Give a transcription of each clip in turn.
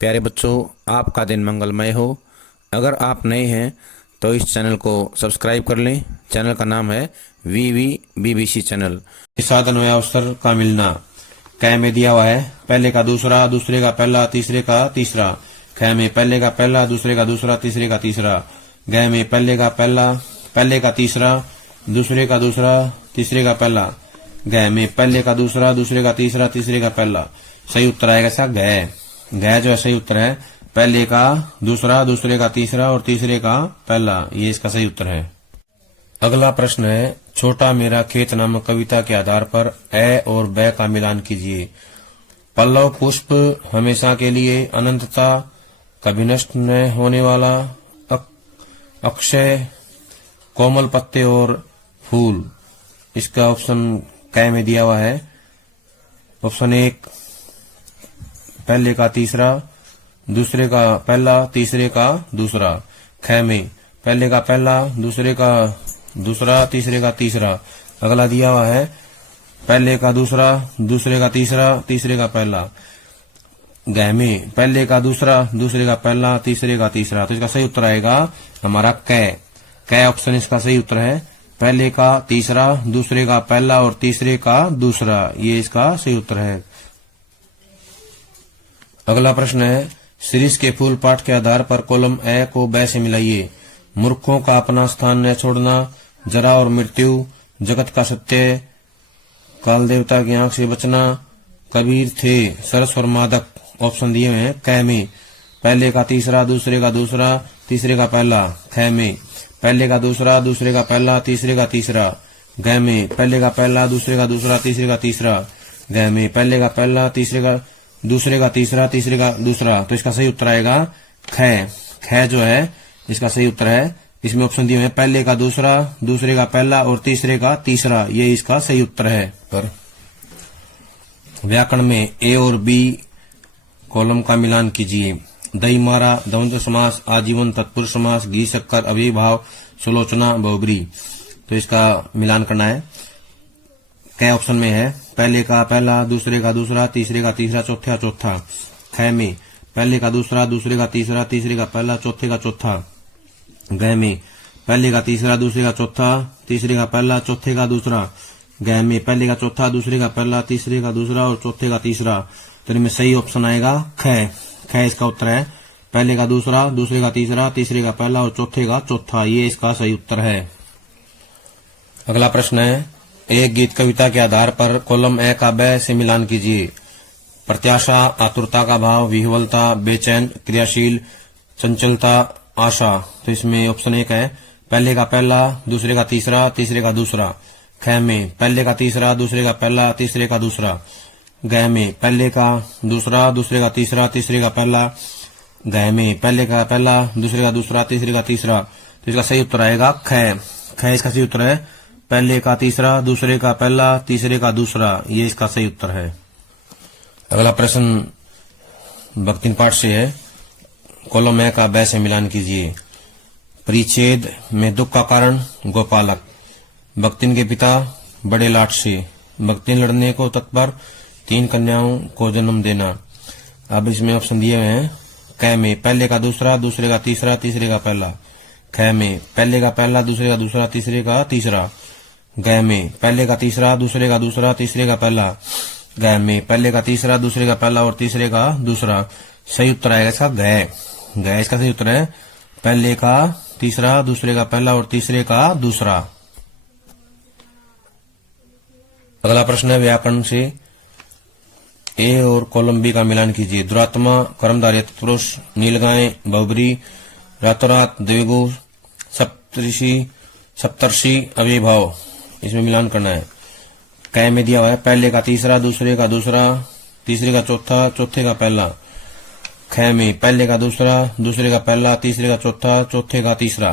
प्यारे बच्चों, आपका दिन मंगलमय हो। अगर आप नए हैं तो इस चैनल को सब्सक्राइब कर लें। चैनल का नाम है BBC चैनल। साधन व अवसर का मिलना कै में दिया हुआ है। पहले का दूसरा, दूसरे का पहला, तीसरे का तीसरा। कै में पहले का पहला, दूसरे का दूसरा, तीसरे का तीसरा। गै में पहले का पहला, पहले का तीसरा, दूसरे का दूसरा, तीसरे का पहला। गै में पहले का दूसरा, दूसरे का तीसरा, तीसरे का पहला। सही उत्तर आएगा सा गै। गै जो है सही उत्तर है। पहले का दूसरा, दूसरे का तीसरा और तीसरे का पहला, ये इसका सही उत्तर है। अगला प्रश्न है, छोटा मेरा खेत नामक कविता के आधार पर ए और ब का मिलान कीजिए। पल्लव पुष्प, हमेशा के लिए, अनंतता, कभी नष्ट न होने वाला, अक्षय, कोमल पत्ते और फूल। इसका ऑप्शन कै में दिया हुआ है। ऑप्शन 1 पहले का तीसरा, दूसरे का पहला, तीसरे का दूसरा। ख में पहले का पहला, दूसरे का दूसरा, तीसरे का तीसरा। अगला दिया हुआ है पहले का दूसरा, दूसरे का तीसरा, तीसरे का पहला। गह में पहले का दूसरा, दूसरे का पहला, तीसरे का तीसरा। तो इसका सही उत्तर आएगा हमारा कै। कै ऑप्शन इसका सही उत्तर है। पहले का तीसरा, दूसरे का पहला और तीसरे का दूसरा, ये इसका सही उत्तर है। अगला प्रश्न है, सीरीज के फूल पाठ के आधार पर कॉलम ए को ब से मिलाइए। मूर्खों का अपना स्थान न छोड़ना, जरा और मृत्यु, जगत का सत्य, काल देवता की आंख से बचना, कबीर थे, सरस और मादक। ऑप्शन दिए हुए हैं। कै में पहले का तीसरा, दूसरे का दूसरा, तीसरे का पहला। ख में पहले का दूसरा, दूसरे का पहला, तीसरे का तीसरा। गै में पहले का पहला, दूसरे का दूसरा, तीसरे का तीसरा। गै में पहले का पहला, तीसरे का दूसरे का तीसरा, तीसरे का दूसरा। तो इसका सही उत्तर आएगा ख। ख जो है इसका सही उत्तर है। इसमें ऑप्शन दिए हैं पहले का दूसरा, दूसरे का पहला और तीसरे का तीसरा, ये इसका सही उत्तर है। पर व्याकरण में ए और बी कॉलम का मिलान कीजिए। दही मारा, द्वंद्व समास, आजीवन तत्पुरुष समास, घी शक्कर, अभिभाव, सुलोचना, बहुब्री। तो इसका मिलान करना है। कै ऑप्शन में है पहले का पहला, दूसरे का दूसरा, तीसरे का तीसरा, चौथे का चौथा। ख में पहले का दूसरा, दूसरे का तीसरा, तीसरे का पहला, चौथे का चौथा। गै में पहले का तीसरा, दूसरे का चौथा, तीसरे का पहला, चौथे का दूसरा। गै में पहले का चौथा, दूसरे का पहला, तीसरे का दूसरा और चौथे का तीसरा। तो इनमें सही ऑप्शन आएगा ख। ख इसका उत्तर है। पहले का दूसरा, दूसरे का तीसरा, तीसरे का पहला और चौथे का चौथा, ये इसका सही उत्तर है। अगला प्रश्न है, एक गीत कविता के आधार पर कॉलम ए का ब से मिलान कीजिए। प्रत्याशा, आतुरता का भाव, विह्वलता, बेचैन, क्रियाशील, चंचलता, आशा। तो इसमें ऑप्शन 1 है पहले का पहला, दूसरे का तीसरा, तीसरे का दूसरा। ख में पहले का तीसरा, दूसरे का पहला, तीसरे का दूसरा। गै में पहले का दूसरा, दूसरे का तीसरा, तीसरे का पहला। गै में पहले का पहला, दूसरे का दूसरा, तीसरे का तीसरा। तो इसका सही उत्तर आएगा ख। ख इसका सही उत्तर है। पहले का तीसरा, दूसरे का पहला, तीसरे का दूसरा, ये इसका सही उत्तर है। अगला प्रश्न भक्तिन पाठ से है। कॉलम ए का ब से मिलान कीजिए। परिच्छेद में दुख का कारण, गोपालक। भक्तिन के पिता बड़े लाट से, भक्तिन लड़ने को तत्पर, 3 कन्याओं को जन्म देना। अब इसमें ऑप्शन दिए हुए हैं। कै में पहले का दूसरा, दूसरे का तीसरा, तीसरे का पहला। ख में पहले का पहला, दूसरे का दूसरा, तीसरे का तीसरा। गै में पहले का तीसरा, दूसरे का दूसरा, तीसरे का पहला। गै में पहले का तीसरा, दूसरे का पहला और तीसरे का दूसरा। सही उत्तर आएगा इसका गै। गै इसका सही उत्तर है। पहले का तीसरा, दूसरे का पहला और तीसरे का दूसरा। अगला प्रश्न है व्याकरण से। ए और कॉलम बी का मिलान कीजिए। दुरात्मा, कर्मधारय तत्पुरुष, नीलगाय, बहुब्री, रातों रात, द्विगु, सप्तर्षि, अभिभाव। इसमें मिलान करना है। कै में दिया हुआ है पहले का तीसरा, दूसरे का दूसरा, तीसरे का चौथा, चौथे का पहला। ख में पहले का दूसरा, दूसरे का पहला, तीसरे का चौथा, चौथे का तीसरा।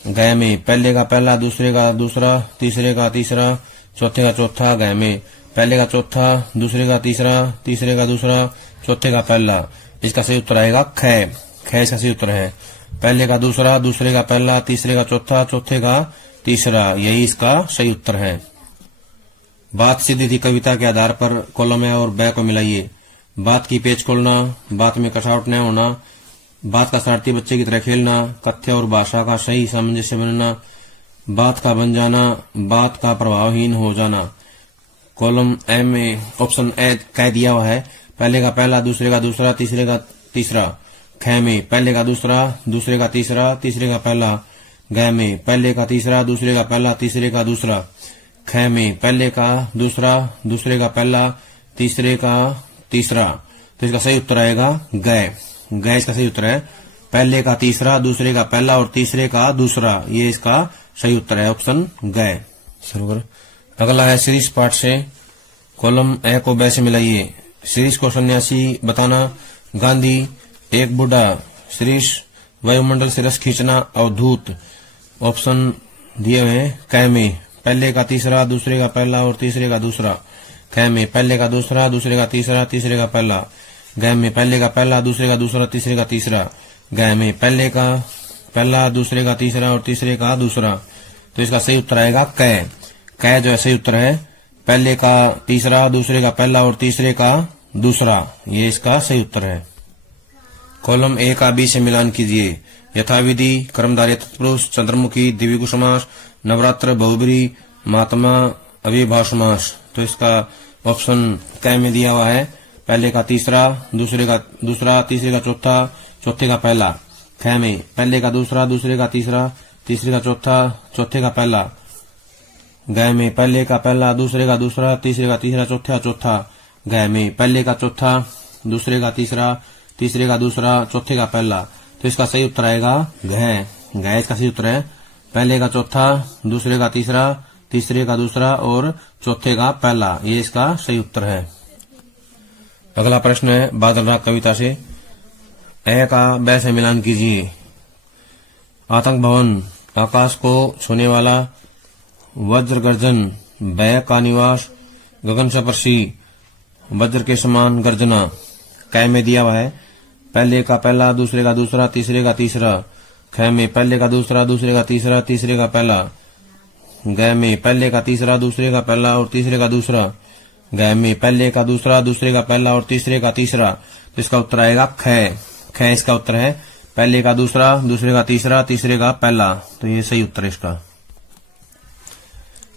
गै में पहले का पहला, दूसरे का दूसरा, तीसरे का तीसरा, चौथे का चौथा। गै में पहले का चौथा, दूसरे का तीसरा, तीसरे का दूसरा, चौथे का पहला। इसका सही उत्तर आएगा ख। ख इसका सही उत्तर है। पहले का दूसरा, दूसरे का पहला, तीसरे का चौथा, चौथे का तीसरा, यही इसका सही उत्तर है। बात सीधी थी कविता के आधार पर कॉलम ए और ब को मिलाइए। बात की पेच खोलना, बात में कटावट न होना, बात का शरारती बच्चे की तरह खेलना, कथ्य और भाषा का सही सामंजस्य बनना, बात का बन जाना, बात का प्रभावहीन हो जाना। कॉलम ए में ऑप्शन ए कह दिया हुआ है, पहले का पहला, दूसरे का दूसरा, तीसरे का तीसरा। ख में पहले का दूसरा, दूसरे का तीसरा, तीसरे का पहला। ग में पहले का तीसरा, दूसरे का पहला, तीसरे का दूसरा। ख में पहले का दूसरा, दूसरे का पहला, तीसरे का तीसरा। तो इसका सही उत्तर आएगा ग। ग इसका सही उत्तर है, पहले का तीसरा, दूसरे का पहला और तीसरे का दूसरा। ये इसका सही उत्तर है, ऑप्शन ग। सरोवर अगला है शीर्ष पाठ से। कॉलम ए को ब से मिलाइए। शीर्ष को सन्यासी बताना, गांधी एक बूढ़ा, शीर्ष वायुमंडल से रस खींचना, अवधूत। ऑप्शन दिए हुए हैं, क में पहले का तीसरा, दूसरे का पहला और तीसरे का दूसरा। ख में पहले का दूसरा, दूसरे का तीसरा, तीसरे का पहला। ग में पहले का पहला, दूसरे का दूसरा, तीसरे का तीसरा। ग में पहले का पहला, दूसरे का तीसरा और तीसरे का दूसरा। तो इसका सही उत्तर आएगा क। क जो है सही उत्तर है, पहले का तीसरा, दूसरे का पहला और तीसरे का दूसरा। ये इसका सही उत्तर है। कॉलम ए का बी से मिलान कीजिए। यथाविधि, कर्मधारय तत्पुरुष, चंद्रमुखी, द्विगु समास, नवरात्र, बहुब्री, महात्मा, अविभाव समास। तो इसका ऑप्शन क में दिया हुआ है, पहले का तीसरा, दूसरे का दूसरा, तीसरे का चौथा, चौथे का पहला। ख में पहले का दूसरा, दूसरे का तीसरा, तीसरे का चौथा, चौथे का पहला। ग में पहले का पहला, दूसरे का दूसरा, तीसरे का तीसरा, चौथा चौथा। ग में पहले का चौथा, दूसरे का तीसरा, तीसरे का दूसरा, चौथे का पहला। तो इसका सही उत्तर आएगा घ। घ इसका सही उत्तर है, पहले का चौथा, दूसरे का तीसरा, तीसरे का दूसरा और चौथे का पहला। ये इसका सही उत्तर है। अगला प्रश्न है बादल राग कविता से। ए का ब से मिलान कीजिए। आतंक भवन, आकाश को छूने वाला, वज्र गर्जन, भय का निवास, गगन स्पर्शी, वज्र के समान गर्जना। क में दिया हुआ है, पहले का पहला, दूसरे का दूसरा, तीसरे का तीसरा। ख में पहले का दूसरा, दूसरे का तीसरा, तीसरे का पहला। ग में पहले का तीसरा, दूसरे का पहला और तीसरे का दूसरा। ग में पहले का दूसरा, दूसरे का पहला और तीसरे का तीसरा। तो इसका उत्तर आएगा ख। ख इसका उत्तर है, पहले का दूसरा, दूसरे का तीसरा, तीसरे का पहला। तो ये सही उत्तर है इसका।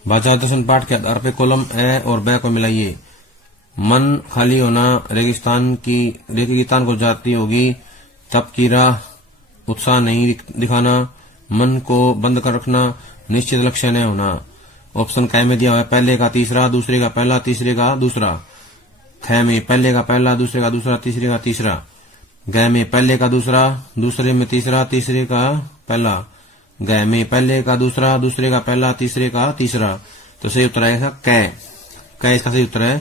भाषा दर्शन पाठ के आधार पर कॉलम ए और ब को मिलाइए। मन खाली होना, रेगिस्तान को जाती होगी, तप की राह, उत्साह नहीं दिखाना, मन को बंद कर रखना, निश्चित लक्ष्य न होना। ऑप्शन क में दिया हुआ है, पहले का तीसरा, दूसरे का पहला, तीसरे का दूसरा। ख में पहले का पहला, दूसरे का दूसरा, तीसरे का तीसरा। ग में पहले का दूसरा, दूसरे में तीसरा, तीसरे का पहला। ग में पहले का दूसरा, दूसरे का पहला, तीसरे का तीसरा। तो सही उत्तर आएगा क। क इसका सही उत्तर है,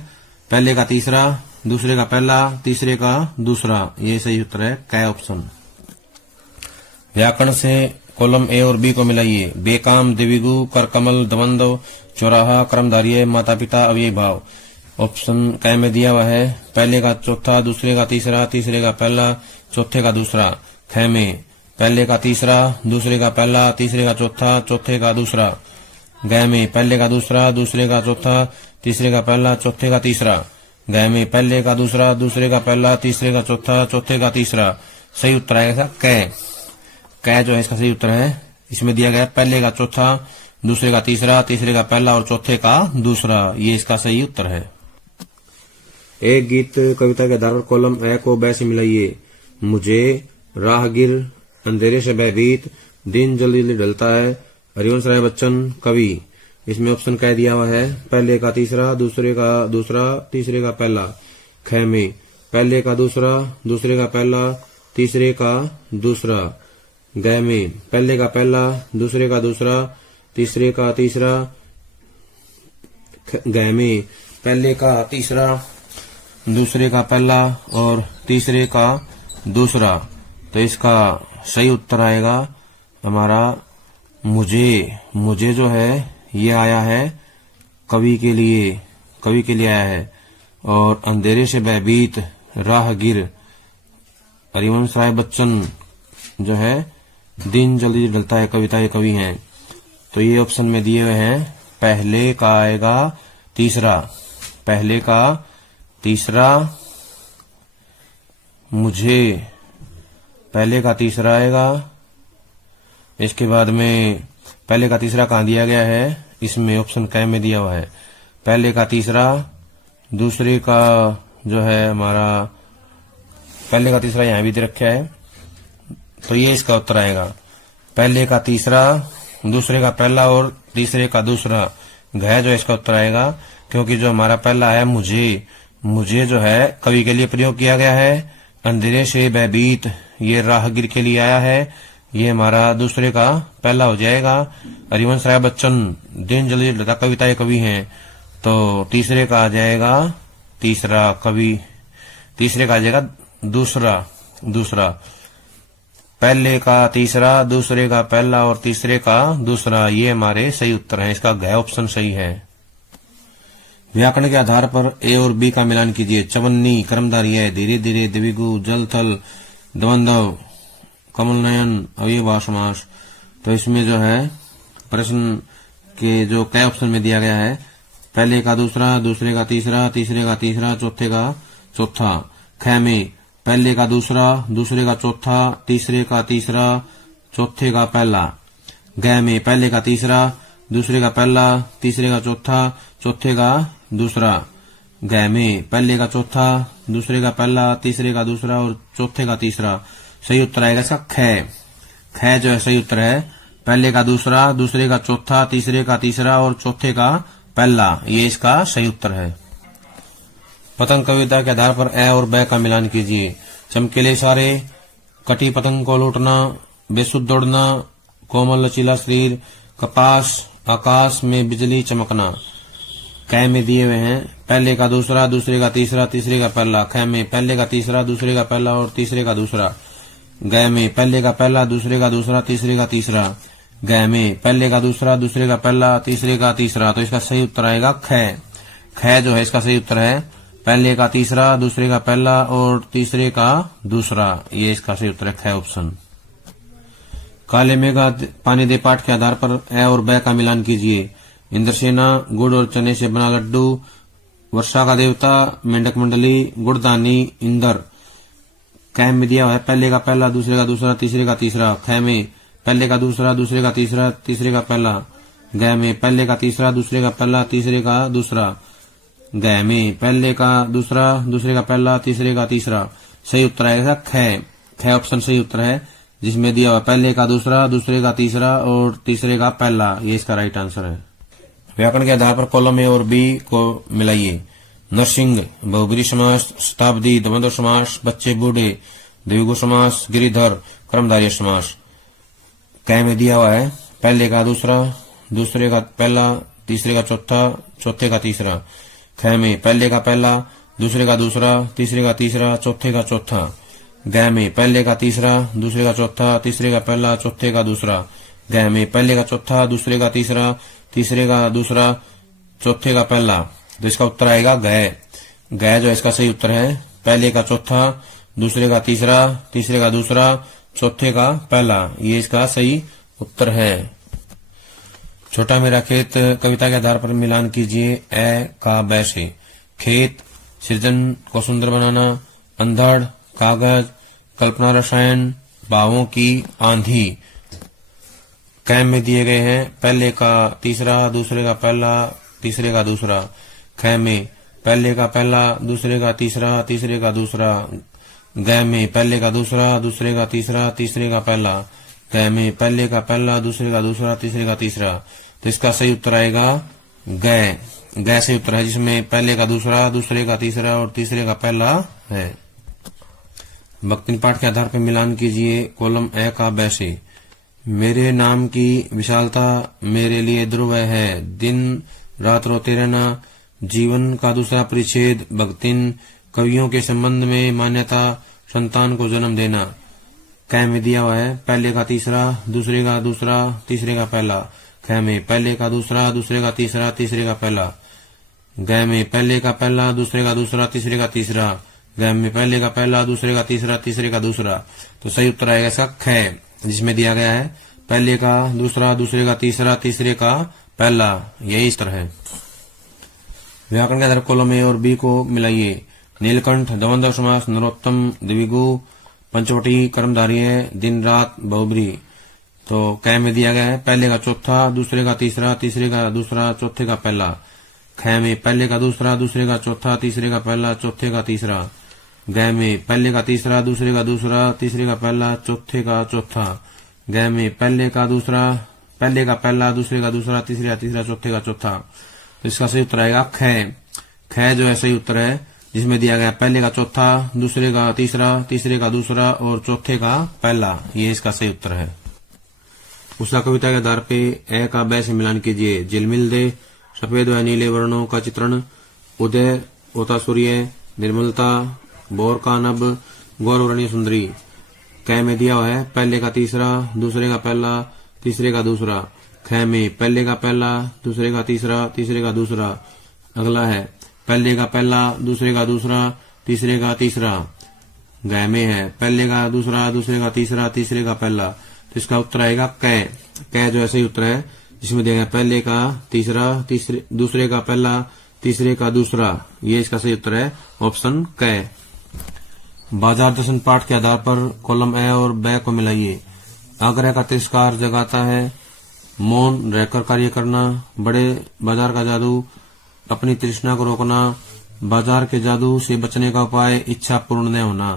पहले का तीसरा, दूसरे का पहला, तीसरे का दूसरा। ये सही उत्तर है क ऑप्शन। व्याकरण से कॉलम ए और बी को मिलाइए। बेकाम, द्विगु, कर कमल, द्वंद्व, चौराहा, कर्मधारय, माता पिता, अव्ययीभाव। ऑप्शन क में दिया हुआ है, पहले का चौथा, दूसरे का तीसरा, तीसरे का पहला, चौथे का दूसरा। ख में पहले का तीसरा, दूसरे का पहला, तीसरे का चौथा, चौथे का दूसरा। ग में पहले का दूसरा, दूसरे का चौथा, तीसरे का पहला, चौथे का तीसरा। ग में पहले का दूसरा, दूसरे का पहला, तीसरे का चौथा, चौथे का तीसरा। सही उत्तर आएगा क। क जो है इसका सही उत्तर है, इसमें दिया गया पहले का चौथा, दूसरे का तीसरा, तीसरे का पहला और चौथे का दूसरा। ये इसका सही उत्तर है। एक गीत कविता के आधार पर कॉलम ए को ब से मिलाइए। मुझे राहगीर, अंधेरे से भयभीत, दिन जल्दी जल्दी ढलता है, हरिवंश राय बच्चन कवि। इसमें ऑप्शन कह दिया हुआ है, पहले का तीसरा, दूसरे का दूसरा, तीसरे का पहला। ख में पहले का दूसरा, दूसरे का पहला, तीसरे का दूसरा। ग में पहले का पहला, दूसरे का दूसरा, तीसरे का तीसरा। ग में पहले का तीसरा, दूसरे का पहला और तीसरे का दूसरा। तो इसका सही उत्तर आएगा हमारा मुझे जो है ये आया है कवि के लिए आया है। और अंधेरे से भयभीत, राहगीर, हरिवंश राय बच्चन जो है दिन जल्दी ढलता है कविता के कवि हैं। तो ये ऑप्शन में दिए हुए हैं, पहले का आएगा तीसरा, पहले का तीसरा, मुझे पहले का तीसरा आएगा। इसके बाद में पहले का तीसरा कहाँ दिया गया है, इसमें ऑप्शन क में दिया हुआ है। पहले का तीसरा, दूसरे का जो है हमारा पहले का तीसरा यहाँ भी दे रखा है, तो ये इसका उत्तर आएगा। पहले का तीसरा, दूसरे का पहला और तीसरे का दूसरा, घ जो इसका उत्तर आएगा। क्योंकि जो हमारा पहला है मुझे जो है कवि के लिए प्रयोग किया गया है। अंधेरे से भयभीत ये राहगीर के लिए आया है, ये हमारा दूसरे का पहला हो जाएगा। हरिवंश राय बच्चन दिन जल्दी लता कविता ये कवि हैं, तो तीसरे का आ जाएगा तीसरा कवि, तीसरे का आ जाएगा दूसरा। पहले का तीसरा, दूसरे का पहला और तीसरे का दूसरा, ये हमारे सही उत्तर हैं। इसका घ ऑप्शन सही है। व्याकरण के आधार पर ए और बी का मिलान कीजिए। चवन्नी, कर्मधारय है, धीरे धीरे, द्विगु, जल थल, द्वंद्व, कमल नयन, अव्ययभाव समास। तो इसमें जो है प्रश्न के जो क ऑप्शन में दिया गया है, पहले का दूसरा, दूसरे का तीसरा, तीसरे का तीसरा, चौथे का चौथा। ख में पहले का दूसरा, दूसरे का चौथा, तीसरे का तीसरा, चौथे का पहला। ग में पहले का तीसरा, दूसरे का पहला, तीसरे का चौथा, चौथे का दूसरा। ग में पहले का चौथा, दूसरे का पहला, तीसरे का दूसरा और चौथे का तीसरा। सही उत्तर आएगा इसका ख जो है सही उत्तर है। पहले का दूसरा, दूसरे का चौथा, तीसरे का तीसरा और चौथे का पहला, ये इसका सही उत्तर है। पतंग कविता के आधार पर ए और ब का मिलान कीजिए। चमकीले इशारे, कटी पतंग को लूटना, बेसुध दौड़ना, कोमल लचीला शरीर, कपास, आकाश में बिजली चमकना। क में दिए हुए हैं पहले का दूसरा, दूसरे का तीसरा, तीसरे का पहला। ख में पहले का तीसरा, दूसरे का पहला और तीसरे का दूसरा। ग में पहले का पहला, दूसरे का दूसरा, तीसरे का तीसरा। ग में पहले का दूसरा, दूसरे का पहला, तीसरे का तीसरा। तो इसका सही उत्तर आएगा ख जो है इसका सही उत्तर है। पहले का तीसरा, दूसरे का पहला और तीसरे का दूसरा, ये इसका सही उत्तर है ख ऑप्शन। काले मेघा पानी दे पाठ के आधार पर ए और ब का मिलान कीजिए। इंद्रसेना, गुड़ और चने से बना लड्डू, वर्षा का देवता, मेंढक मंडली, गुड़दानी, इंद्र। क में दिया हुआ है पहले का पहला, दूसरे का दूसरा, तीसरे का तीसरा। ख में पहले का दूसरा, दूसरे का तीसरा, तीसरे का पहला। ग में पहले का तीसरा, दूसरे का पहला, तीसरे का दूसरा। ग में पहले का दूसरा, दूसरे का पहला, तीसरे का तीसरा। सही उत्तर आएगा ख ऑप्शन सही उत्तर है, जिसमें दिया हुआ पहले का दूसरा, दूसरे का तीसरा और तीसरे का पहला, ये इसका राइट आंसर है। व्याकरण के आधार पर कॉलम ए और बी को मिलाइए। नरसिंह बहुब्रीहि समास, शताब्दी द्वंद्व समास, बच्चे बूढ़े द्विगु समास, गिरिधर कर्मधारय समास। क में दिया हुआ है पहले का दूसरा, दूसरे का पहला, तीसरे का चौथा, चौथे का तीसरा। ख में पहले का पहला, दूसरे का दूसरा, तीसरे का तीसरा, चौथे का चौथा। ग में पहले का तीसरा, दूसरे का चौथा, तीसरे का पहला, चौथे का दूसरा। ग में पहले का चौथा, दूसरे का तीसरा, तीसरे का दूसरा, चौथे का पहला। तो इसका उत्तर आएगा ग जो इसका सही उत्तर है। पहले का चौथा, दूसरे का तीसरा, तीसरे का दूसरा, चौथे का पहला, ये इसका सही उत्तर है। छोटा मेरा खेत कविता के आधार पर मिलान कीजिए ए का ब से। खेत, सृजन को सुंदर बनाना, अंधड़, कागज, कल्पना रसायन, भावों की आंधी। क में दिए गए हैं पहले का तीसरा, दूसरे का पहला, तीसरे का दूसरा। ख में पहले का पहला, दूसरे का तीसरा, तीसरे का दूसरा। ग में पहले का दूसरा, दूसरे का तीसरा, तीसरे का पहला। ग में पहले का पहला, दूसरे का दूसरा, तीसरे का तीसरा। तो इसका सही उत्तर आएगा ग सही उत्तर है, जिसमें पहले का दूसरा, दूसरे का तीसरा और तीसरे का पहला है। भक्ति पाठ के आधार पर मिलान कीजिए कॉलम ए का ब से। मेरे नाम की विशालता मेरे लिए ध्रुव है, दिन रात रोते रहना, जीवन का दूसरा परिच्छेद, भक्तिन, कवियों के संबंध में मान्यता, संतान को जन्म देना। क में दिया हुआ है पहले का तीसरा, दूसरे का दूसरा, तीसरे का पहला। ख में पहले का दूसरा, दूसरे का तीसरा, तीसरे का पहला। ग में पहले का पहला, दूसरे का दूसरा, तीसरे का तीसरा। ग में पहले का पहला, दूसरे का तीसरा, तीसरे का दूसरा। तो सही उत्तर आएगा इसका ख, जिसमें दिया गया है पहले का दूसरा, दूसरे का तीसरा, तीसरे का पहला, यही उत्तर है। व्याकरण के आधार कॉलम ए और बी को मिलाइए। नीलकंठ द्वंद्व समास नरोत्तम द्विगु पंचवटी कर्मधारी है दिन रात बहुब्री। तो कै में दिया गया है पहले का चौथा दूसरे का तीसरा तीसरे का दूसरा चौथे का पहला। ख में पहले का दूसरा दूसरे का चौथा तीसरे का पहला चौथे का तीसरा। ग में पहले का तीसरा दूसरे का दूसरा तीसरे का पहला चौथे का चौथा। ग में पहले का पहला दूसरे का दूसरा तीसरे का तीसरा चौथे का चौथा। तो इसका सही उत्तर आएगा ख। ख जो है सही उत्तर है जिसमें दिया गया पहले का चौथा दूसरे का तीसरा तीसरे का दूसरा और चौथे का पहला। ये इसका सही उत्तर है। उषा कविता के आधार पे ए का ब से मिलान कीजिए। झिलमिल दे सफेद व नीले वर्णों का चित्रण। उदय होता सूर्य निर्मलता बोर का नभ गौरवर्णीय सुंदरी। क में दिया हुआ है पहले का तीसरा दूसरे का पहला तीसरे का दूसरा। ख में पहले का पहला दूसरे का तीसरा तीसरे का दूसरा। अगला है पहले का पहला दूसरे का दूसरा तीसरे का तीसरा। ग में है पहले का दूसरा दूसरे का तीसरा तीसरे का पहला। तो इसका उत्तर आएगा कै। कै जो ऐसे ही उत्तर है जिसमें दिया गया पहले का तीसरा तीसरे दूसरे का पहला तीसरे का दूसरा। ये इसका सही उत्तर है ऑप्शन कै। बाजार दर्शन पाठ के आधार पर कॉलम ए और ब को मिलाइए। आग्रह का तिरस्कार जगाता है। मौन रहकर कार्य करना। बड़े बाजार का जादू अपनी तृष्णा को रोकना। बाजार के जादू से बचने का उपाय इच्छा पूर्ण न होना।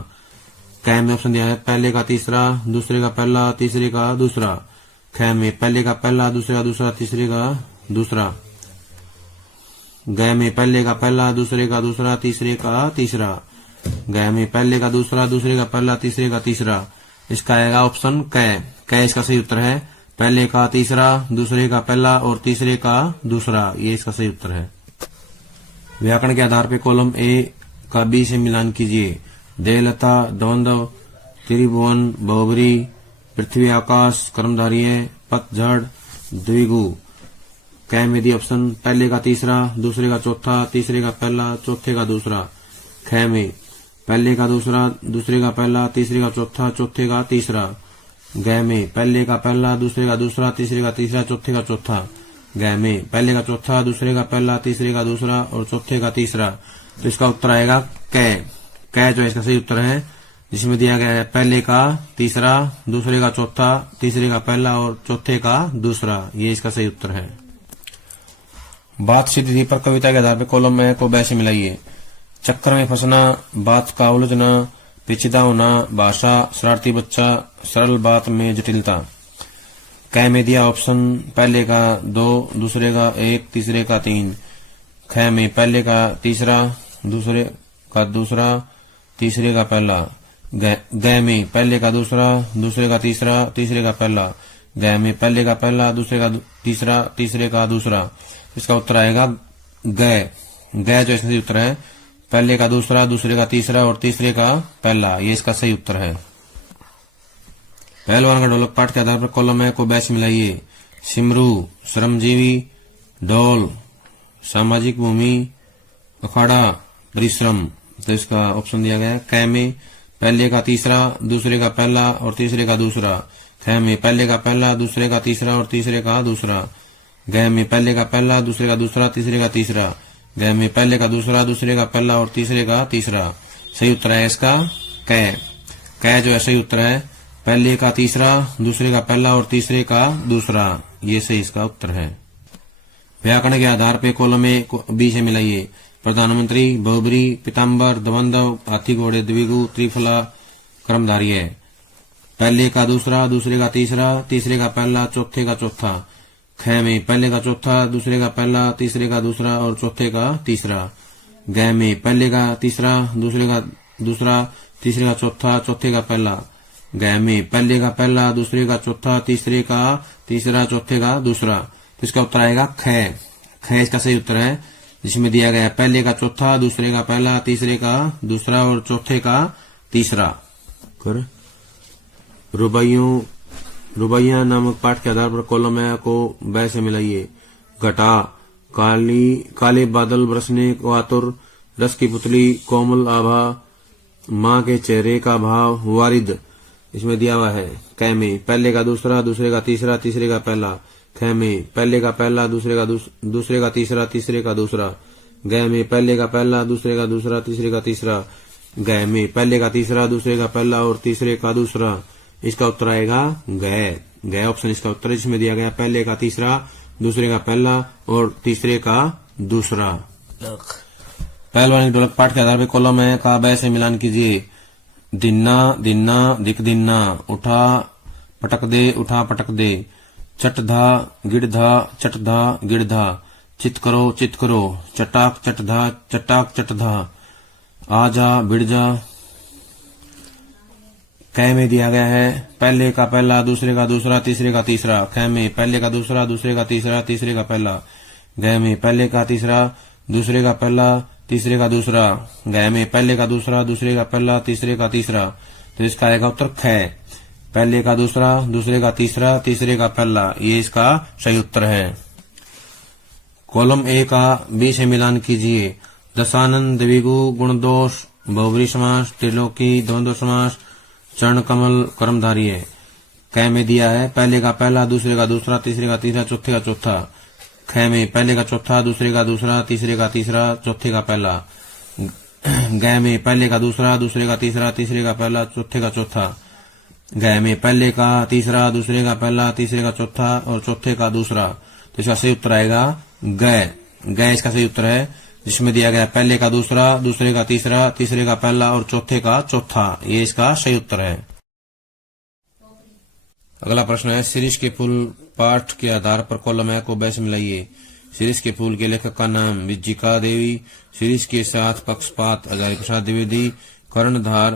क में ऑप्शन दिया है पहले का तीसरा दूसरे का पहला तीसरे का दूसरा। ख में पहले का पहला दूसरे का दूसरा तीसरे का दूसरा। ग में पहले का पहला दूसरे का दूसरा तीसरे का तीसरा। ग में पहले का दूसरा दूसरे का पहला तीसरे का तीसरा। इसका आएगा ऑप्शन क। क इसका सही उत्तर है पहले का तीसरा दूसरे का पहला और तीसरे का दूसरा। ये इसका सही उत्तर है। व्याकरण के आधार पर कॉलम ए का बी से मिलान कीजिए। देहलता द्वंद्व त्रिभुवन बहुब्री पृथ्वी आकाश कर्मधारिये पतझड़ द्विगु। क में दी ऑप्शन पहले का तीसरा दूसरे का चौथा तीसरे का पहला चौथे का दूसरा। ख में पहले का दूसरा दूसरे का पहला तीसरे का चौथा चौथे का तीसरा। ग में पहले का पहला दूसरे का दूसरा तीसरे का तीसरा चौथे का चौथा। ग में पहले का चौथा दूसरे का पहला तीसरे का दूसरा और चौथे का तीसरा। तो इसका उत्तर आएगा क। क जो इसका सही उत्तर है जिसमें दिया गया है पहले का तीसरा दूसरे का चौथा तीसरे का पहला और चौथे का दूसरा। ये इसका सही उत्तर है। बात सिद्ध थी पर कविता के आधार पर कॉलम ए को ब से मिलाइए। चक्कर में फंसना बात का उलझना पेचीदा होना भाषा शरारती बच्चा सरल बात में जटिलता। क में दिया ऑप्शन पहले का दो दूसरे का एक तीसरे का तीन। ख में पहले का तीसरा दूसरे का दूसरा तीसरे का पहला। ग में पहले का दूसरा दूसरे का तीसरा तीसरे का पहला। ग में पहले का पहला दूसरे का तीसरा तीसरे का दूसरा। इसका उत्तर आएगा ग। ग जो इसका सही उत्तर है पहले का दूसरा दूसरे का तीसरा और तीसरे का पहला। ये इसका सही उत्तर है। पहलवान का ढोलक पाठ के आधार पर कॉलम ए को ब से मिलाइए। सिमरू श्रमजीवी ढोल सामाजिक भूमि अखाड़ा परिश्रम। तो इसका ऑप्शन दिया गया है क में पहले का तीसरा दूसरे का पहला और तीसरे का दूसरा। ख में पहले का पहला दूसरे का तीसरा और तीसरे का दूसरा। ग में पहले का पहला दूसरे का दूसरा तीसरे का तीसरा। ग में पहले का दूसरा दूसरे का पहला और तीसरे का तीसरा। सही उत्तर है इसका क। क जो है सही उत्तर है पहले का तीसरा दूसरे का पहला और तीसरे का दूसरा। ये सही इसका उत्तर है। व्याकरण के आधार पर कॉलम ए को बी से मिलाइए। प्रधानमंत्री बहुब्री पीताम्बर द्वंद्व हाथी घोड़े द्विगु त्रिफला कर्मधारिये। पहले का दूसरा दूसरे का तीसरा तीसरे का पहला चौथे का चौथा। ख में पहले का चौथा दूसरे का पहला तीसरे का दूसरा और चौथे का तीसरा। ग में पहले का तीसरा दूसरे का दूसरा तीसरे का चौथा चौथे का पहला। ग में पहले का पहला दूसरे का चौथा तीसरे का तीसरा चौथे का दूसरा। तो इसका उत्तर आएगा ख। ख इसका सही उत्तर है जिसमें दिया गया पहले का चौथा दूसरे का पहला तीसरे का दूसरा और चौथे का तीसरा। रुबाइयां नामक पाठ के आधार पर कॉलम ए को ब से मिलाइए। घटा काले बादल बरसने को आतुर रस की पुतली कोमल आभा माँ के चेहरे का भाव वारिद। इसमें दिया हुआ है क में पहले का दूसरा दूसरे का तीसरा तीसरे का पहला। ख में पहले का पहला दूसरे का तीसरा तीसरे का दूसरा। गय में पहले का पहला, दूसरे का दूसरा, तीसरे का तीसरा। गय में पहले का तीसरा, दूसरे का पहला और तीसरे का दूसरा। इसका उत्तर आएगा गय। गय ऑप्शन इसका उत्तर है, जिसमें दिया गया पहले का तीसरा, दूसरे का पहला और तीसरे का दूसरा। पहलवानी ढोलक पाठ के आधार पर कॉलम है का बै से मिलान कीजिए। दिन्ना दिन्ना दिक दिन्ना, उठा पटक दे उठा पटक दे। चटधा गिड़धा चटधा गिड़धा, चित करो चटाक चटधा चटाक चटधा। आजा बिड़जा। कै में दिया गया है पहले का पहला, दूसरे का दूसरा, तीसरे का तीसरा। कै में पहले का दूसरा, दूसरे का तीसरा, तीसरे का पहला। गय में पहले का तीसरा, दूसरे का पहला, तीसरे का दूसरा। गय में पहले का दूसरा, दूसरे का पहला, तीसरे का तीसरा। तो इसका आएगा उत्तर ख। पहले का दूसरा, दूसरे का तीसरा, तीसरे का पहला, ये इसका सही उत्तर है। कॉलम ए का बी से मिलान कीजिए। दशानन द्विगु गुणदोष बहुब्री समास, त्रिलोकी द्वंद्व समास, चरण कमल कर्मधारी है। कै में दिया है पहले का पहला, दूसरे का दूसरा, तीसरे का तीसरा, चौथे का चौथा। ख में पहले का चौथा, दूसरे का दूसरा, तीसरे का तीसरा, चौथे का पहला। गय में पहले का दूसरा, दूसरे का तीसरा, तीसरे का पहला, चौथे का चौथा। गय में पहले का तीसरा, दूसरे का पहला, तीसरे का चौथा और चौथे का दूसरा। तो इसका सही उत्तर आएगा गय। गय इसका सही उत्तर है, जिसमें दिया गया पहले का दूसरा, दूसरे का तीसरा, तीसरे का पहला और चौथे का चौथा। ये इसका सही उत्तर है। अगला प्रश्न है शिरीष के फूल पाठ के आधार पर कॉलम ए को बै से मिलाइए। शिरीष के फूल के लेखक का नाम विज्जिका देवी। शिरीष के साथ पक्षपात हजारी प्रसाद द्विवेदी। कर्णधार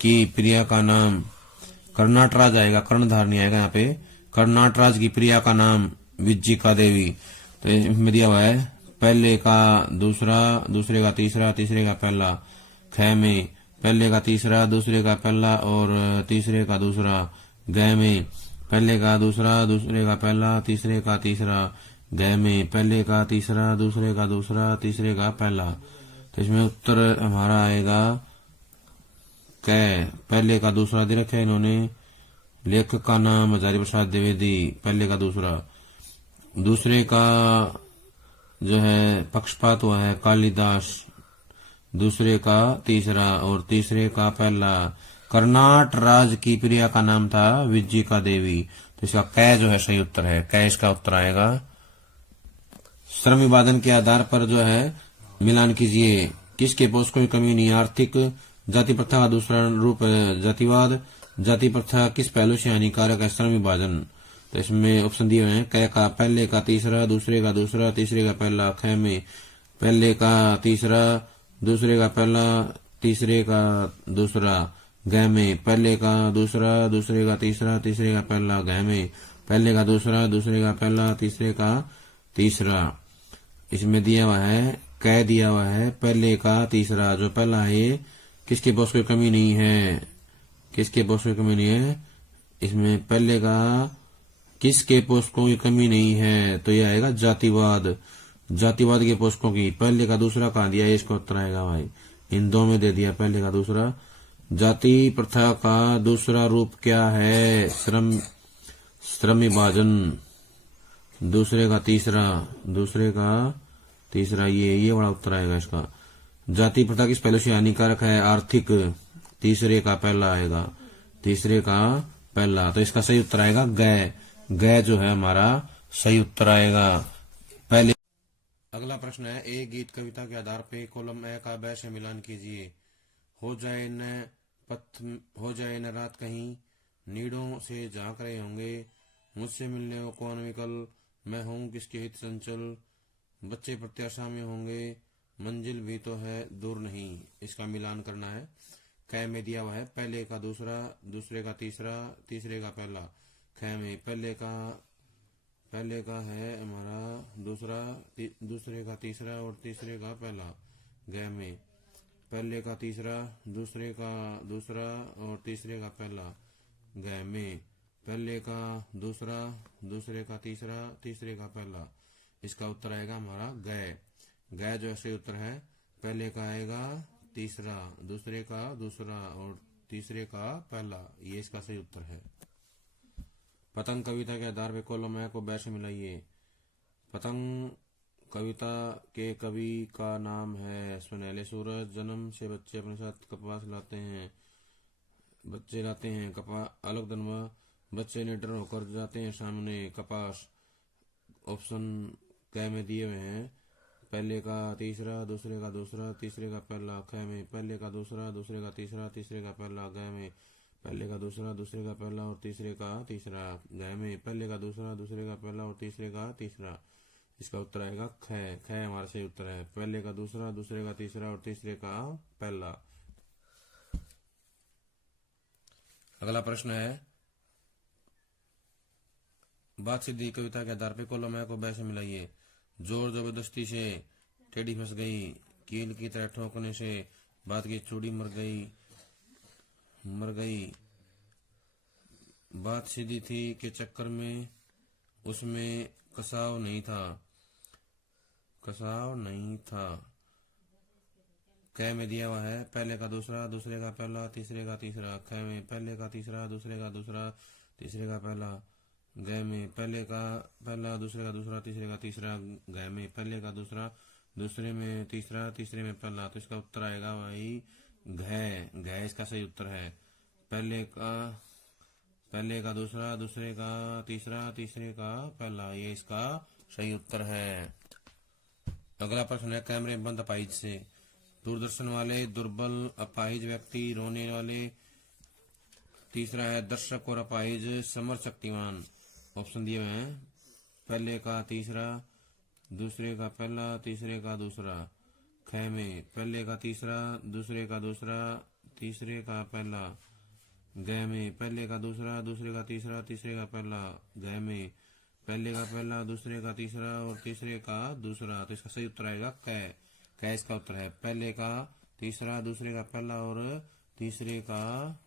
की प्रिया का नाम कर्नाटराज आएगा, कर्णधार नहीं आएगा यहाँ पे। कर्नाटराज की प्रिया का नाम विज्जिका देवी। तो इसमें दिया हुआ है पहले का दूसरा, दूसरे का तीसरा, तीसरे का पहला। ख में पहले का तीसरा, दूसरे का पहला और तीसरे का दूसरा। गय में पहले का दूसरा, दूसरे का पहला, तीसरे का तीसरा। गय में पहले का तीसरा, दूसरे का दूसरा, तीसरे का पहला। तो इसमें उत्तर हमारा आएगा कै। पहले का दूसरा दे रखे इन्होंने। लेखक का नाम हजारी प्रसाद द्विवेदी, पहले का दूसरा। दूसरे का जो है पक्षपात हुआ है कालिदास, दूसरे का तीसरा और तीसरे का पहला। कर्नाटराज की प्रिया का नाम था विज्जिका देवी। तो इसका कै जो है सही उत्तर है। कै इसका उत्तर आएगा। श्रम विभाजन के आधार पर जो है मिलान कीजिए। किसके पोषकों की कमी नहीं। आर्थिक जाति प्रथा का दूसरा रूप है जातिवाद। जाति प्रथा किस पहलू से हानिकारक है। श्रम विभाजन। तो इसमें ऑप्शन दिए हुए हैं कै का पहले का तीसरा, दूसरे का दूसरा, तीसरे का पहला। ख में पहले का तीसरा, दूसरे का पहला, तीसरे का दूसरा। गय में पहले का दूसरा, दूसरे का तीसरा, तीसरे का पहला। गय में पहले का दूसरा, दूसरे का पहला, तीसरे का तीसरा। इसमें दिया हुआ है कै दिया हुआ है पहले का तीसरा, जो पहला है ये किसके पोषक की कमी नहीं है। किसके पोषकों की कमी नहीं है। इसमें पहले का किसके पोषकों की कमी नहीं है, तो यह आएगा जातिवाद। जातिवाद के पोषकों की। पहले का दूसरा कहाँ दिया है, इसका उत्तर आएगा भाई इन दो में दे दिया पहले का दूसरा। जाति प्रथा का दूसरा रूप क्या है। श्रम विभाजन। दूसरे का तीसरा, दूसरे का तीसरा, ये बड़ा उत्तर आएगा इसका। जाति प्रथा किस पहलू से हानिकारक है। आर्थिक। तीसरे का पहला आएगा, तीसरे का पहला। तो इसका सही उत्तर आएगा गय। गय जो है हमारा सही उत्तर आएगा पहले। अगला प्रश्न है एक गीत कविता के आधार पे कॉलम ए का बै से मिलान कीजिए। हो जाए न रात कहीं, नीड़ों से झांक रहे होंगे, मुझसे मिलने को कौन विकल, मैं हूँ किसके हित संचल, बच्चे प्रत्याशा में होंगे, मंजिल भी तो है दूर नहीं। इसका मिलान करना है। कै में दिया हुआ है पहले का दूसरा, दूसरे का तीसरा, तीसरे का पहला। ख में पहले का है हमारा दूसरा, दूसरे का तीसरा और तीसरे का पहला। गय में पहले का तीसरा, दूसरे का दूसरा और तीसरे का पहला। गय में पहले का दूसरा, दूसरे का तीसरा, तीसरे का पहला। इसका उत्तर आएगा हमारा गय। गय जो सही उत्तर है। पहले का आएगा तीसरा, दूसरे का दूसरा और तीसरे का पहला। ये इसका सही उत्तर है। पतंग कविता के आधार पर कॉलम ए को बै से मिलाइए। पतंग कविता के कवि का नाम है सुनहले सूरज। जन्म से बच्चे अपने साथ कपास लाते हैं, बच्चे लाते हैं कपास। अलग दनवा बच्चे निडर होकर जाते हैं सामने कपास। ऑप्शन क में दिए हुए हैं। पहले का तीसरा, दूसरे का दूसरा, तीसरे का पहला। ख में पहले का दूसरा, दूसरे का तीसरा, तीसरे का पहला। ग में पहले का दूसरा, दूसरे का पहला और तीसरे का तीसरा। घ में पहले का दूसरा, दूसरे का पहला और तीसरे का तीसरा। इसका उत्तर आएगा ख। ख हमारा सही उत्तर है। पहले का दूसरा, दूसरे का तीसरा और तीसरे का पहला। अगला प्रश्न है, बात सीधी कविता के आधार पर कॉलम है को ब से मिलाइए। जोर जबरदस्ती से टेढ़ी फंस गई, कील की तरह ठोकने से बात की चूड़ी मर गई। बात सीधी थी के चक्कर में उसमें कसाव नहीं था। क में दिया हुआ है पहले का दूसरा, दूसरे का पहला, तीसरे का तीसरा। ख में पहले का तीसरा, दूसरे का दूसरा, तीसरे का पहला। ग में पहले का पहला, दूसरे का दूसरा, तीसरे का तीसरा। घ में पहले का दूसरा, दूसरे में तीसरा, तीसरे में पहला। तो इसका उत्तर आएगा भाई घ। घ इसका सही उत्तर है। पहले का दूसरा, दूसरे का तीसरा, तीसरे का पहला। ये इसका सही उत्तर है। अगला प्रश्न है, कैमरे में बंद अपाहिज से। दूरदर्शन वाले, दुर्बल, अपाहिज व्यक्ति, रोने वाले। तीसरा है दर्शक और अपाहिज, समर्थ, शक्तिमान। ऑप्शन दिए हुए हैं। पहले का तीसरा, दूसरे का पहला, तीसरे का दूसरा। ख में पहले का तीसरा, दूसरे का दूसरा, तीसरे का पहला। ग में पहले का दूसरा, दूसरे का तीसरा, तीसरे का पहला। घ में पहले का पहला, दूसरे का तीसरा और तीसरे का दूसरा। तो इसका सही उत्तर आएगा क। क इसका उत्तर है। पहले का तीसरा, दूसरे का पहला और तीसरे का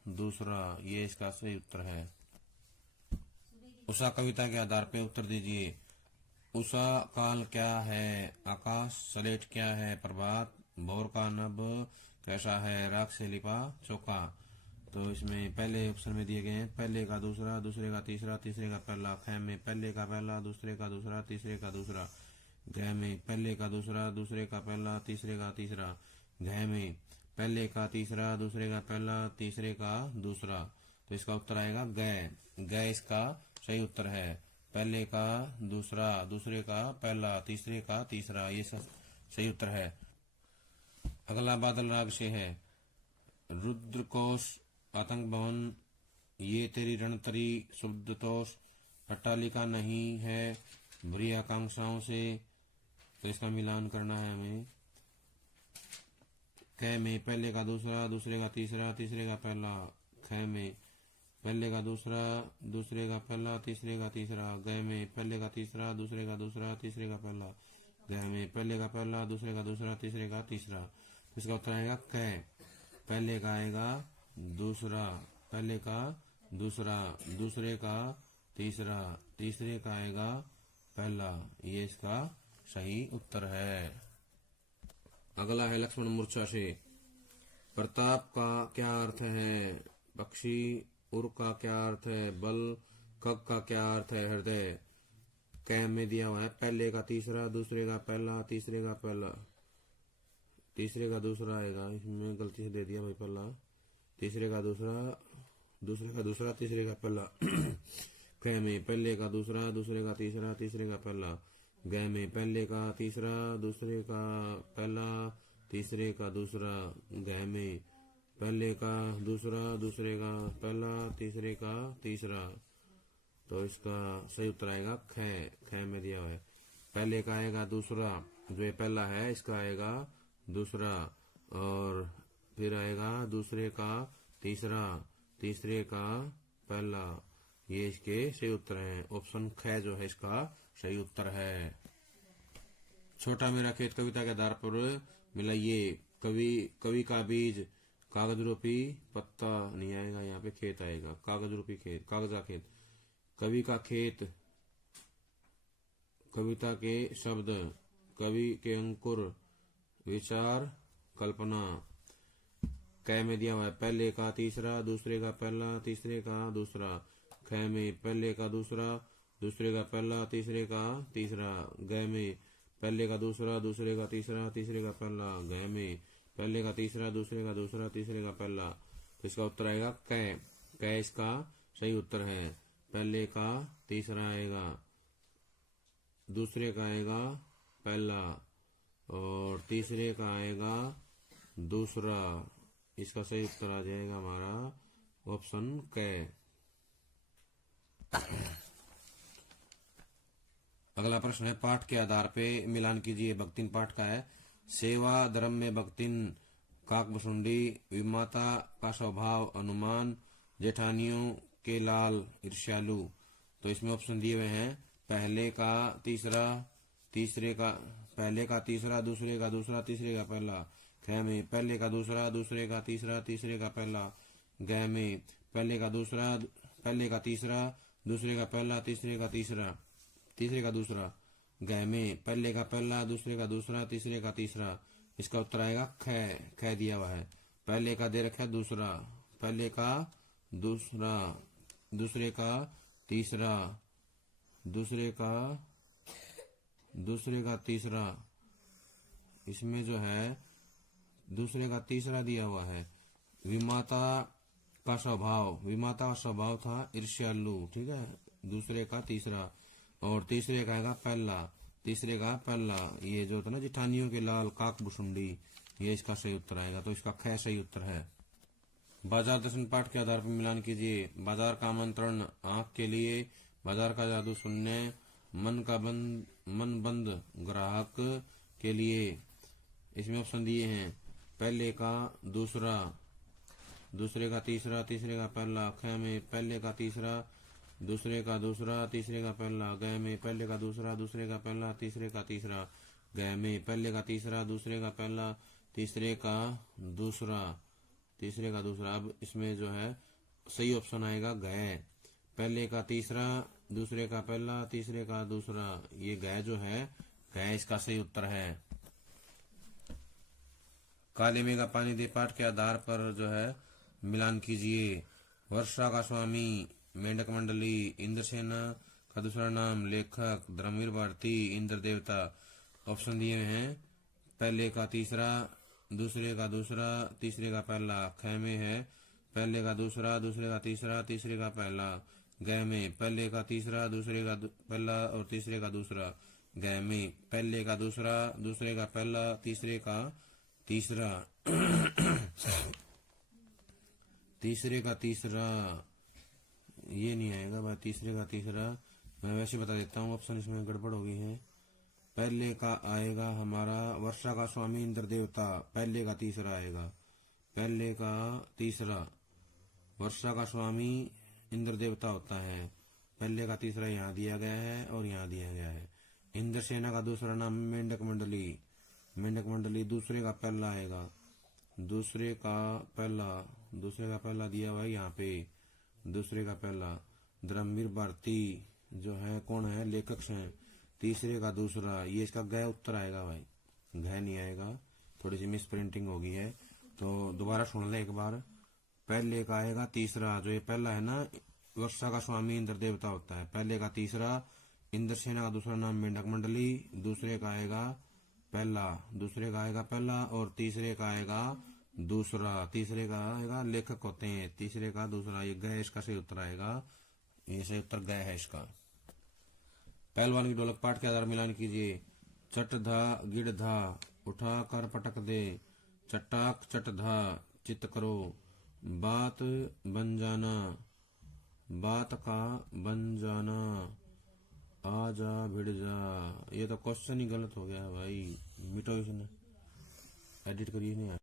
दूसरा। ये इसका सही उत्तर है। उषा कविता के आधार पर उत्तर दीजिए। उषा काल क्या है? आकाश। सलेट क्या है? प्रभात। भोर का नभ कैसा है? राख से लिपा चौका। तो इसमें पहले ऑप्शन में दिए गए हैं पहले का दूसरा, दूसरे का तीसरा, तीसरे का पहला। ख में पहले का पहला, दूसरे का दूसरा, तीसरे का दूसरा। घ में पहले का दूसरा, दूसरे का पहला, तीसरे का तीसरा। घ में पहले का तीसरा, दूसरे का पहला, तीसरे का दूसरा। तो इसका उत्तर आएगा ग। ग इसका सही उत्तर है। पहले का दूसरा, दूसरे का पहला, तीसरे का तीसरा। ये सही उत्तर है। अगला बादल राग से है। रुद्रकोश, आतंक भवन, ये तेरी रणतरी, शुभदोष, अट्टालिका नहीं है, बुरी आकांक्षाओं से। तो इसका मिलान करना है हमें। क में पहले का दूसरा, दूसरे का तीसरा, तीसरे का पहला। ख में पहले का दूसरा, दूसरे का पहला, तीसरे का तीसरा। ग में पहले का तीसरा, दूसरे का दूसरा, तीसरे का पहला। घ में पहले का पहला, दूसरे का दूसरा, तीसरे का तीसरा। इसका उत्तर आएगा क। पहले का आएगा दूसरा, पहले का दूसरा, दूसरे का तीसरा, तीसरे का आएगा पहला। ये इसका सही उत्तर है। अगला है लक्ष्मण मूर्छा से। प्रताप का क्या अर्थ है? पक्षी। उर का क्या अर्थ है? बल। कक का क्या अर्थ है? हृदय। क में दिया हुआ है पहले का तीसरा, दूसरे का पहला, तीसरे का पहला, तीसरे का दूसरा आएगा। इसमें गलती से दे दिया भाई पहला, तीसरे का दूसरा, दूसरे का दूसरा, तीसरे का पहला। ख में पहले का दूसरा, दूसरे का तीसरा, तीसरे का पहला। ग में पहले का तीसरा, दूसरे का पहला, तीसरे का दूसरा। घ में पहले का दूसरा, दूसरे का पहला, तीसरे का तीसरा। तो इसका सही उत्तर आएगा ख। ख में दिया हुआ है पहले का आएगा दूसरा, जो ये पहला है इसका आएगा दूसरा, और फिर आएगा दूसरे का तीसरा, तीसरे का पहला। ये इसके सही उत्तर है। ऑप्शन ख जो है इसका सही उत्तर है। छोटा मेरा खेत कविता के आधार पर मिलाइए। कवि का बीज, कागज रूपी पत्ता नहीं आएगा, यहाँ पे खेत आएगा। कागज रूपी खेत, कागज का खेत। कवि का खेत, कविता के शब्द, कवि के अंकुर, विचार, कल्पना। क में दिया हुआ है पहले का तीसरा, दूसरे का पहला, तीसरे का दूसरा। ख में पहले का दूसरा, दूसरे का पहला, तीसरे का तीसरा। ग में पहले का दूसरा, दूसरे का तीसरा, तीसरे का पहला, ग में पहले का तीसरा, दूसरे का दूसरा, तीसरे का पहला। तो इसका उत्तर आएगा कै। कै इसका सही उत्तर है। पहले का तीसरा आएगा, दूसरे का आएगा पहला और तीसरे का आएगा दूसरा। इसका सही उत्तर आ जाएगा हमारा ऑप्शन कै। अगला प्रश्न है, पाठ के आधार पे मिलान कीजिए। भक्तिन पाठ का है। सेवा धर्म में भक्तिन काकभुसुंडी, विमाता का स्वभाव अनुमान, जेठानियों के लाल ईर्ष्यालु। तो इसमें ऑप्शन दिए हुए हैं, पहले का तीसरा, तीसरे का पहले का तीसरा, दूसरे का दूसरा, तीसरे का पहला। ख में पहले का दूसरा, दूसरे का तीसरा, तीसरे का पहला। ग में पहले का दूसरा, पहले का तीसरा, दूसरे का पहला, तीसरे का तीसरा, तीसरे का दूसरा। ग में पहले का पहला, दूसरे का दूसरा, तीसरे का तीसरा। इसका उत्तर आएगा ख। ख दिया हुआ है। पहले का दे रखा है दूसरा, पहले का दूसरा, दूसरे का तीसरा, दूसरे का तीसरा। इसमें जो है दूसरे का तीसरा दिया हुआ है। विमाता का स्वभाव, विमाता का स्वभाव था ईर्ष्यालु, ठीक है, दूसरे का तीसरा। और तीसरे का आएगा पहला, तीसरे का पहला। ये जो था ना जेठानियों के लाल काकभुसुंडी, ये इसका सही उत्तर आएगा। तो इसका ख सही उत्तर है। बाजार दर्शन पाठ के आधार पर मिलान कीजिए। बाजार का आमंत्रण आंख के लिए, बाजार का जादू शून्य, मन बंद ग्राहक के लिए। इसमें ऑप्शन दिए हैं, पहले का दूसरा, दूसरे का तीसरा, तीसरे का पहला। ख में पहले का तीसरा, दूसरे का दूसरा, तीसरे का पहला। ग में पहले का दूसरा, दूसरे का पहला, तीसरे का तीसरा। ग में पहले का तीसरा, दूसरे का पहला, तीसरे का दूसरा, तीसरे का दूसरा। अब इसमें जो है सही ऑप्शन आएगा ग। पहले का तीसरा, दूसरे का पहला, तीसरे का दूसरा। ये ग जो है, ग इसका सही उत्तर है। काले मेघ का पानी दे पाठ के आधार पर जो है मिलान कीजिए। वर्षा का स्वामी मेंढक मंडली, इंद्रसेना का दूसरा नाम, लेखक धर्मवीर भारती, इंद्र देवता। ऑप्शन दिए हुए हैं, पहले का तीसरा, दूसरे का दूसरा, तीसरे का पहला। ख में है पहले का दूसरा, दूसरे का तीसरा, तीसरे का पहला। ग में पहले का तीसरा, दूसरे का पहला और तीसरे का दूसरा। ग में पहले का दूसरा, दूसरे का पहला, तीसरे का तीसरा। तीसरे का तीसरा ये नहीं आएगा भाई, तीसरे का तीसरा। मैं वैसे बता देता हूँ, ऑप्शन इसमें गड़बड़ हो गई है। पहले का आएगा हमारा वर्षा का स्वामी इंद्र देवता, पहले का तीसरा आएगा। पहले का तीसरा वर्षा का स्वामी इंद्र देवता होता है। पहले का तीसरा यहाँ दिया गया है और यहाँ दिया गया है। इंद्र सेना का दूसरा नाम मेंढक मंडली, मेंढक मंडली। दूसरे का पहला आएगा, दूसरे का पहला, दूसरे का पहला दिया हुआ है यहाँ पे, दूसरे का पहला। धर्मवीर भारती जो है कौन है, लेखक हैं। तीसरे का दूसरा, ये इसका ग उत्तर आएगा भाई, घ नहीं आएगा, थोड़ी सी मिस प्रिंटिंग हो गई है। तो दोबारा सुन ले एक बार। पहले का आएगा तीसरा, जो ये पहला है ना, वर्षा का स्वामी इंद्र देवता होता है। पहले का तीसरा, इंद्र सेना का दूसरा नाम मेंढक मंडली। दूसरे का आएगा पहला, दूसरे का आएगा पहला और तीसरे का आएगा दूसरा। तीसरे का आएगा लेखक होते हैं, तीसरे का दूसरा। ये ग इसका सही उत्तर आएगा, ये सही उत्तर ग है इसका। पहलवान की ढोलक पाठ के आधार मिलान कीजिए। चट धा गिड़ धा, उठा कर पटक दे, चटाक चट धा चित करो, बात बन जाना, बात का बन जाना, आ जा भिड़ जा। ये तो क्वेश्चन ही गलत हो गया भाई, मिटो इसने, एडिट करिए नहीं।